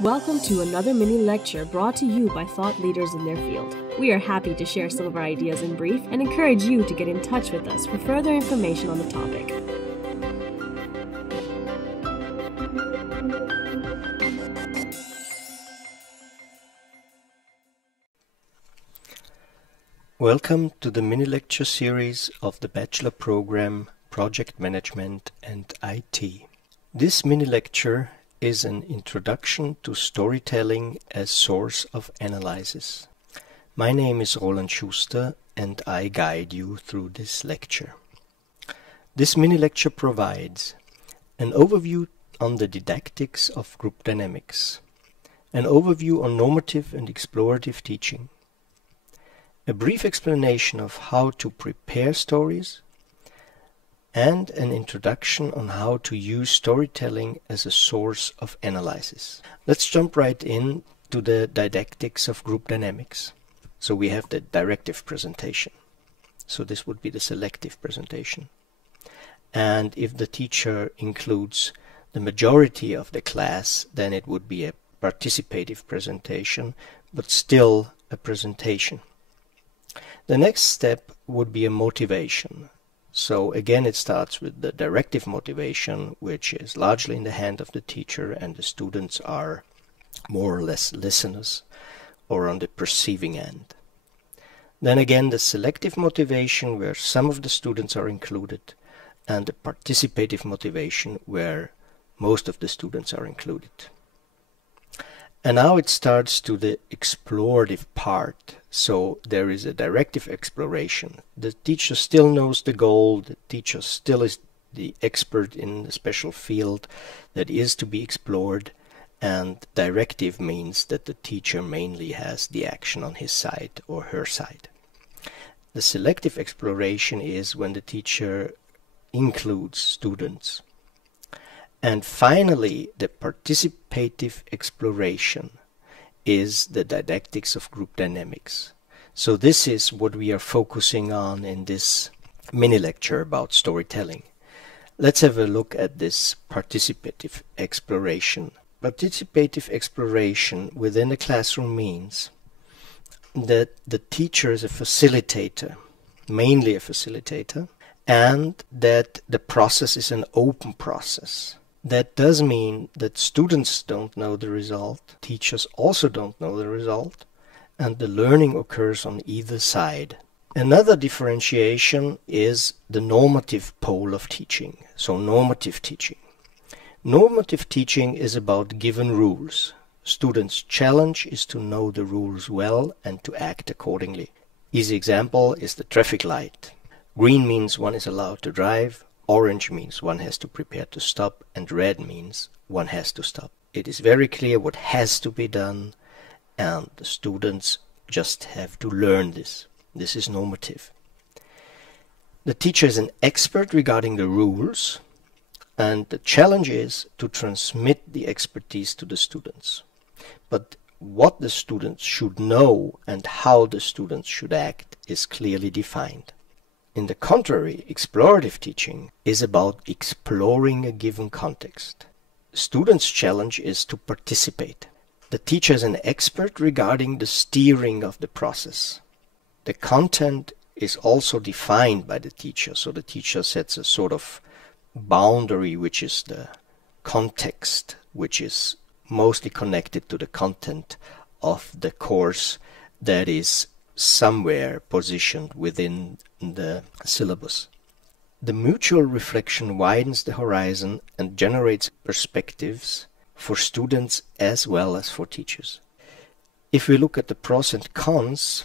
Welcome to another mini lecture brought to you by thought leaders in their field. We are happy to share some of our ideas in brief and encourage you to get in touch with us for further information on the topic. Welcome to the mini lecture series of the Bachelor Program Project Management and IT. This mini lecture is an introduction to storytelling as source of analysis. My name is Roland Schuster and I guide you through this lecture. This mini lecture provides an overview on the didactics of group dynamics, an overview on normative and explorative teaching, a brief explanation of how to prepare stories, and an introduction on how to use storytelling as a source of analysis. Let's jump right in to the didactics of group dynamics. So we have the directive presentation. So this would be the selective presentation. And if the teacher includes the majority of the class, then it would be a participative presentation, but still a presentation. The next step would be a motivation. So again, it starts with the directive motivation, which is largely in the hand of the teacher, and the students are more or less listeners or on the perceiving end. Then again, the selective motivation, where some of the students are included, and the participative motivation, where most of the students are included. And now it starts to the explorative part. So there is a directive exploration. The teacher still knows the goal. The teacher still is the expert in the special field that is to be explored. And directive means that the teacher mainly has the action on his side or her side. The selective exploration is when the teacher includes students. And finally, the participative exploration is the didactics of group dynamics. So this is what we are focusing on in this mini lecture about storytelling. Let's have a look at this participative exploration. Participative exploration within a classroom means that the teacher is a facilitator, mainly a facilitator, and that the process is an open process. That does mean that students don't know the result, teachers also don't know the result, and the learning occurs on either side. Another differentiation is the normative pole of teaching, so normative teaching. Normative teaching is about given rules. Students' challenge is to know the rules well and to act accordingly. Easy example is the traffic light. Green means one is allowed to drive. Orange means one has to prepare to stop, and red means one has to stop. It is very clear what has to be done, and the students just have to learn this. This is normative. The teacher is an expert regarding the rules, and the challenge is to transmit the expertise to the students. But what the students should know and how the students should act is clearly defined. In the contrary, explorative teaching is about exploring a given context. Students' challenge is to participate. The teacher is an expert regarding the steering of the process. The content is also defined by the teacher, so the teacher sets a sort of boundary, which is the context, which is mostly connected to the content of the course that is somewhere positioned within the syllabus. The mutual reflection widens the horizon and generates perspectives for students as well as for teachers. If we look at the pros and cons,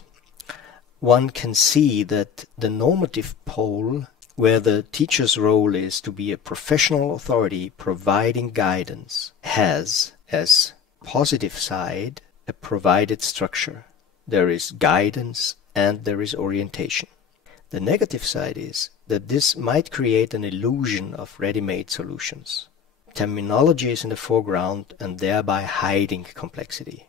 one can see that the normative pole, where the teacher's role is to be a professional authority providing guidance, has as positive side a provided structure. There is guidance and there is orientation. The negative side is that this might create an illusion of ready-made solutions. Terminology is in the foreground and thereby hiding complexity.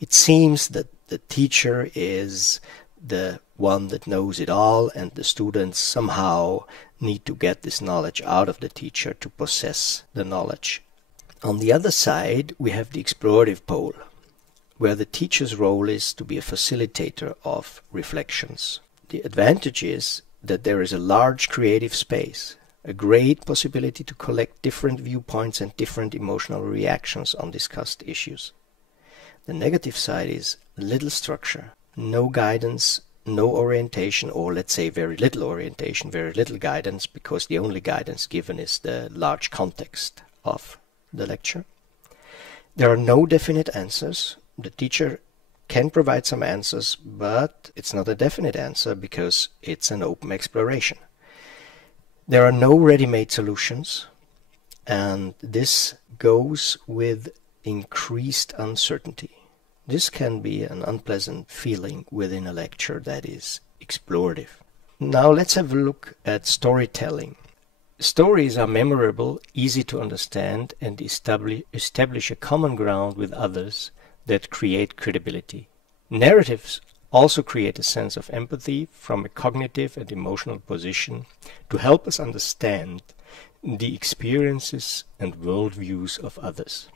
It seems that the teacher is the one that knows it all and the students somehow need to get this knowledge out of the teacher to possess the knowledge. On the other side, we have the explorative pole, where the teacher's role is to be a facilitator of reflections. The advantage is that there is a large creative space, a great possibility to collect different viewpoints and different emotional reactions on discussed issues. The negative side is little structure, no guidance, no orientation, or let's say very little orientation, very little guidance, because the only guidance given is the large context of the lecture. There are no definite answers. The teacher can provide some answers, but it's not a definite answer because it's an open exploration. There are no ready-made solutions, and this goes with increased uncertainty. This can be an unpleasant feeling within a lecture that is explorative. Now let's have a look at storytelling. Stories are memorable, easy to understand, and establish a common ground with others that create credibility. Narratives also create a sense of empathy from a cognitive and emotional position to help us understand the experiences and worldviews of others.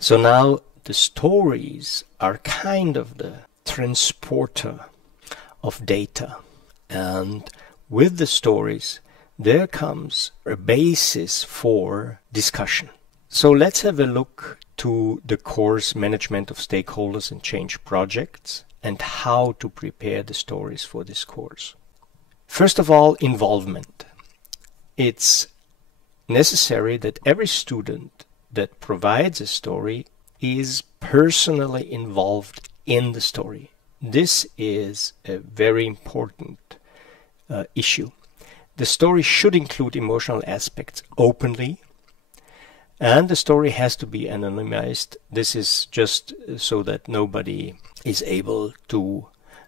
So now the stories are kind of the transporter of data, and with the stories there comes a basis for discussion. So let's have a look to the course Management of Stakeholders and Change Projects and how to prepare the stories for this course. First of all, involvement. It's necessary that every student that provides a story is personally involved in the story. This is a very important issue. The story should include emotional aspects openly, and the story has to be anonymized. This is just so that nobody is able to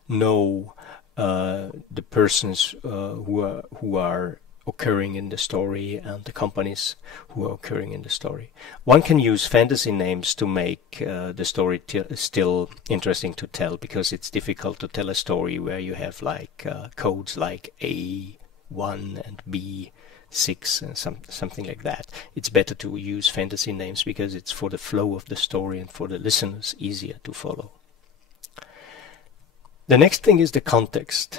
know the persons who are occurring in the story and the companies who are occurring in the story. One can use fantasy names to make the story still interesting to tell, because it's difficult to tell a story where you have like codes like A1 and B6 and something like that. It's better to use fantasy names because it's for the flow of the story and for the listeners easier to follow. The next thing is the context.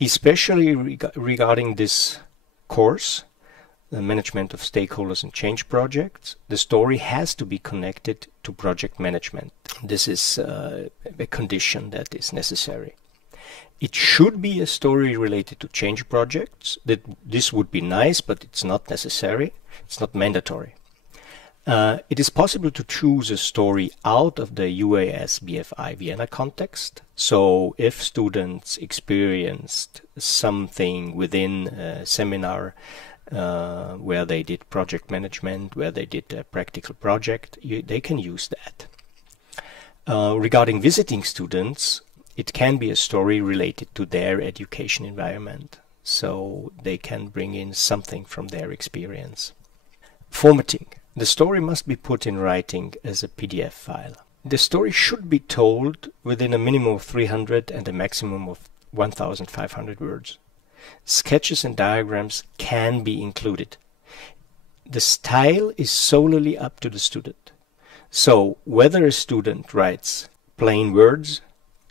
Especially regarding this course, the Management of Stakeholders and Change Projects, the story has to be connected to project management. This is a condition that is necessary. It should be a story related to change projects. This would be nice, but it's not necessary. It's not mandatory. It is possible to choose a story out of the UAS BFI Vienna context. So if students experienced something within a seminar where they did project management, where they did a practical project, they can use that. Regarding visiting students, it can be a story related to their education environment. So they can bring in something from their experience. Formatting. The story must be put in writing as a PDF file. The story should be told within a minimum of 300 and a maximum of 1,500 words. Sketches and diagrams can be included. The style is solely up to the student. So whether a student writes plain words,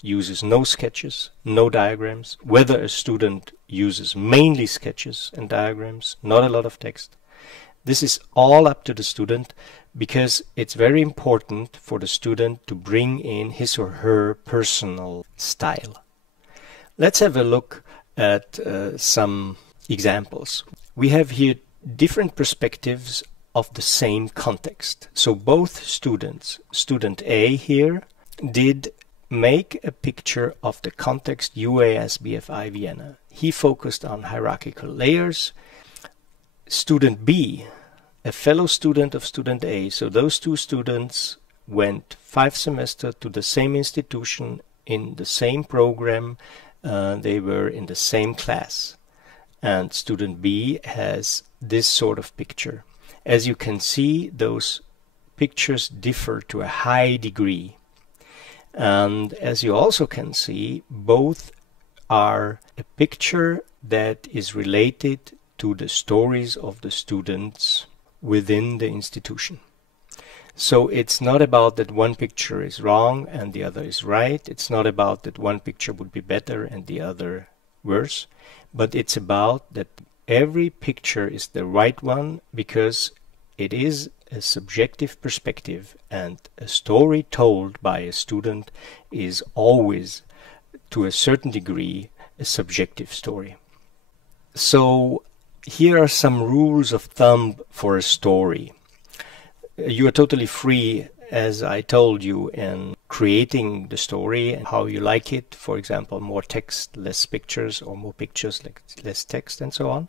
uses no sketches, no diagrams, whether a student uses mainly sketches and diagrams, not a lot of text, this is all up to the student, because it's very important for the student to bring in his or her personal style. Let's have a look at some examples. We have here different perspectives of the same context. So both students, student A here, did make a picture of the context UAS BFI Vienna. He focused on hierarchical layers. Student B, a fellow student of student A, so those two students went 5 semesters to the same institution in the same program, they were in the same class, and student B has this sort of picture. As you can see, those pictures differ to a high degree, and as you also can see, both are a picture that is related to the stories of the students within the institution. So it's not about that one picture is wrong and the other is right. It's not about that one picture would be better and the other worse. But it's about that every picture is the right one because it is a subjective perspective, and a story told by a student is always, to a certain degree, a subjective story. So here are some rules of thumb for a story. You are totally free, as I told you, in creating the story and how you like it. For example, more text, less pictures, or more pictures, less text, and so on.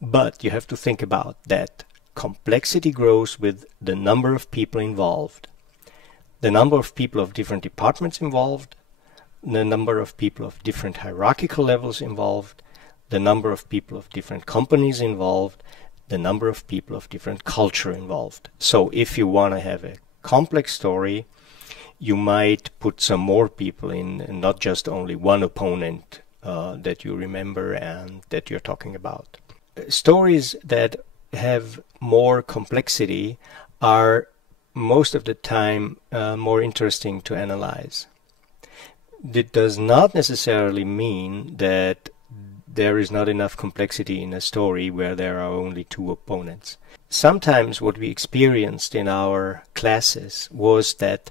But you have to think about that complexity grows with the number of people involved, the number of people of different departments involved, the number of people of different hierarchical levels involved, the number of people of different companies involved, the number of people of different culture involved. So if you want to have a complex story, you might put some more people in, and not just only one opponent that you remember and that you're talking about. Stories that have more complexity are most of the time more interesting to analyze. It does not necessarily mean that there is not enough complexity in a story where there are only two opponents. Sometimes what we experienced in our classes was that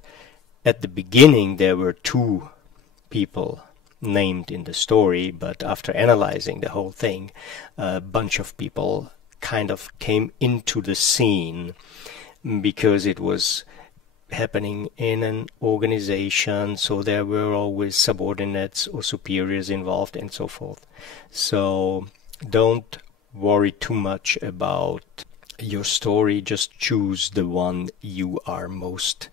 at the beginning there were two people named in the story, but after analyzing the whole thing, a bunch of people kind of came into the scene because it was happening in an organization, so there were always subordinates or superiors involved and so forth. So don't worry too much about your story, just choose the one you are most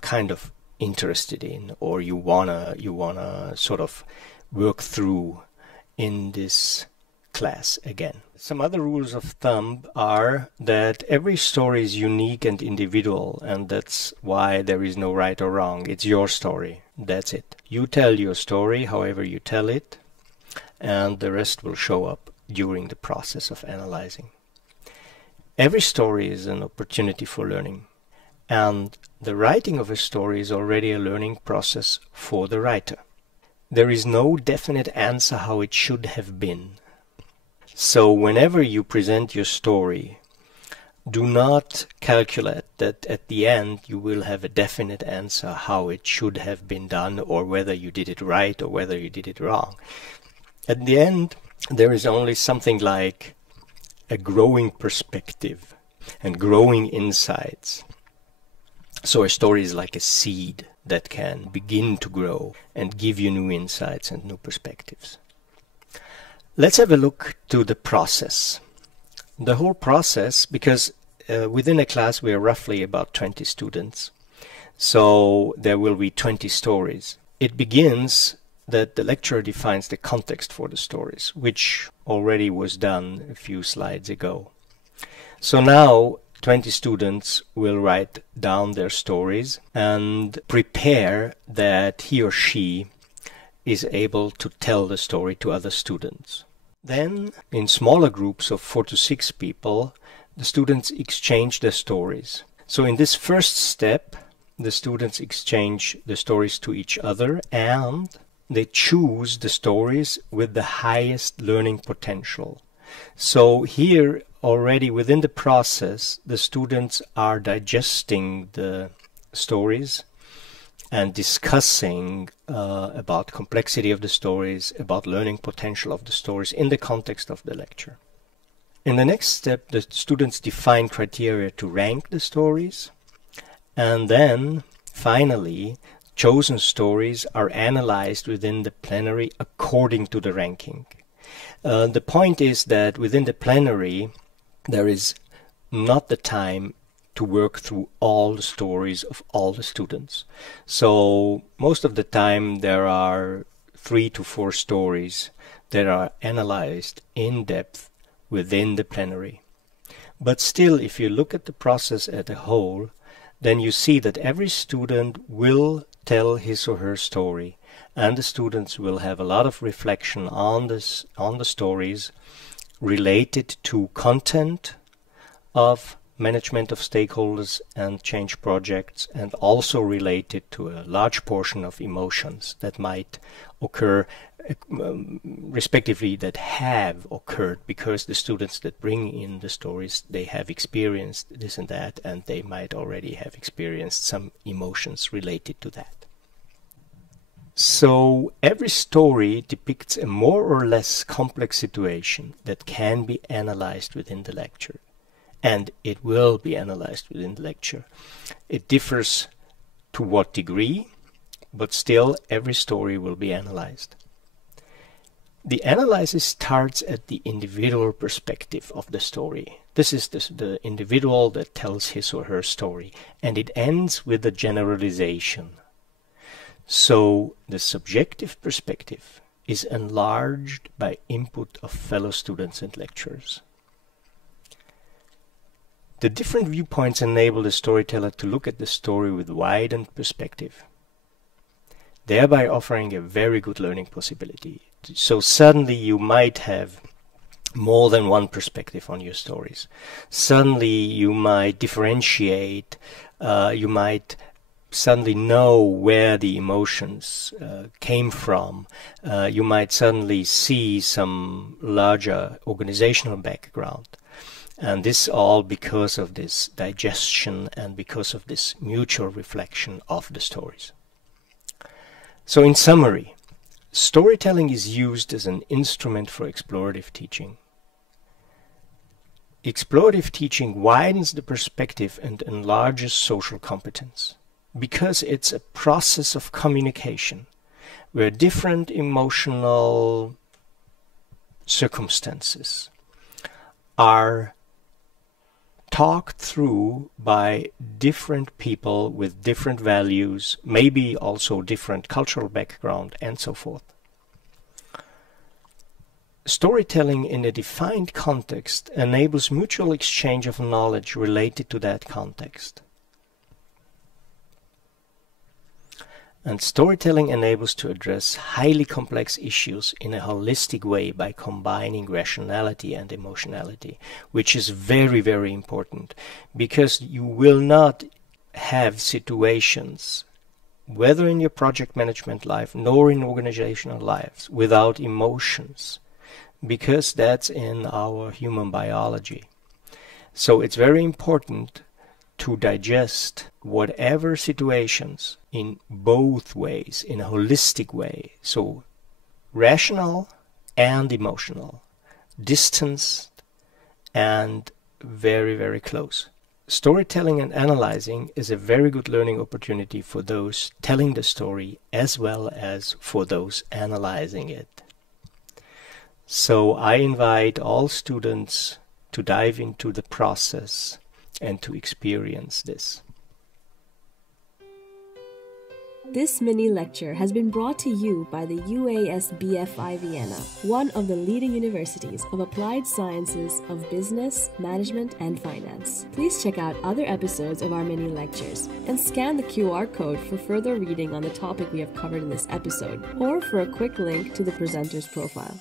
kind of interested in, or you wanna sort of work through in this class again. Some other rules of thumb are that every story is unique and individual, and that's why there is no right or wrong. It's your story. That's it. You tell your story however you tell it, and the rest will show up during the process of analyzing. Every story is an opportunity for learning, and the writing of a story is already a learning process for the writer. There is no definite answer how it should have been. So whenever you present your story, do not calculate that at the end you will have a definite answer how it should have been done, or whether you did it right or whether you did it wrong. At the end, there is only something like a growing perspective and growing insights. So a story is like a seed that can begin to grow and give you new insights and new perspectives. Let's have a look to the process. The whole process, because within a class we are roughly about 20 students, so there will be 20 stories. It begins that the lecturer defines the context for the stories, which already was done a few slides ago. So now 20 students will write down their stories and prepare that he or she is able to tell the story to other students. Then, in smaller groups of 4 to 6 people, the students exchange their stories. So in this first step, the students exchange the stories to each other, and they choose the stories with the highest learning potential. So here, already within the process, the students are digesting the stories and discussing about complexity of the stories, about learning potential of the stories in the context of the lecture. In the next step, the students define criteria to rank the stories, and then finally chosen stories are analyzed within the plenary according to the ranking. The point is that within the plenary there is not the time to work through all the stories of all the students. So most of the time there are 3 to 4 stories that are analyzed in depth within the plenary. But still, if you look at the process as a whole, then you see that every student will tell his or her story, and the students will have a lot of reflection on the stories related to content of management of stakeholders and change projects, and also related to a large portion of emotions that might occur, respectively, that have occurred, because the students that bring in the stories, they have experienced this and that, and they might already have experienced some emotions related to that. So every story depicts a more or less complex situation that can be analyzed within the lecture. And it will be analyzed within the lecture. It differs to what degree, but still every story will be analyzed. The analysis starts at the individual perspective of the story. This is the individual that tells his or her story, and it ends with a generalization. So the subjective perspective is enlarged by input of fellow students and lecturers. The different viewpoints enable the storyteller to look at the story with widened perspective, thereby offering a very good learning possibility. So suddenly you might have more than one perspective on your stories. Suddenly you might differentiate, you might suddenly know where the emotions came from. You might suddenly see some larger organizational background. And this all because of this digestion and because of this mutual reflection of the stories. So in summary, storytelling is used as an instrument for explorative teaching. Explorative teaching widens the perspective and enlarges social competence, because it's a process of communication where different emotional circumstances are talked through by different people with different values, maybe also different cultural background, and so forth. Storytelling in a defined context enables mutual exchange of knowledge related to that context. And storytelling enables to address highly complex issues in a holistic way by combining rationality and emotionality, which is very, very important, because you will not have situations, whether in your project management life nor in organizational lives, without emotions, because that's in our human biology. So it's very important to digest whatever situations in both ways, in a holistic way. So rational and emotional, distanced and very, very close. Storytelling and analyzing is a very good learning opportunity for those telling the story as well as for those analyzing it. So I invite all students to dive into the process and to experience this. This mini lecture has been brought to you by the UASBFI Vienna, one of the leading universities of applied sciences of business, management, and finance. Please check out other episodes of our mini lectures and scan the QR code for further reading on the topic we have covered in this episode, or for a quick link to the presenter's profile.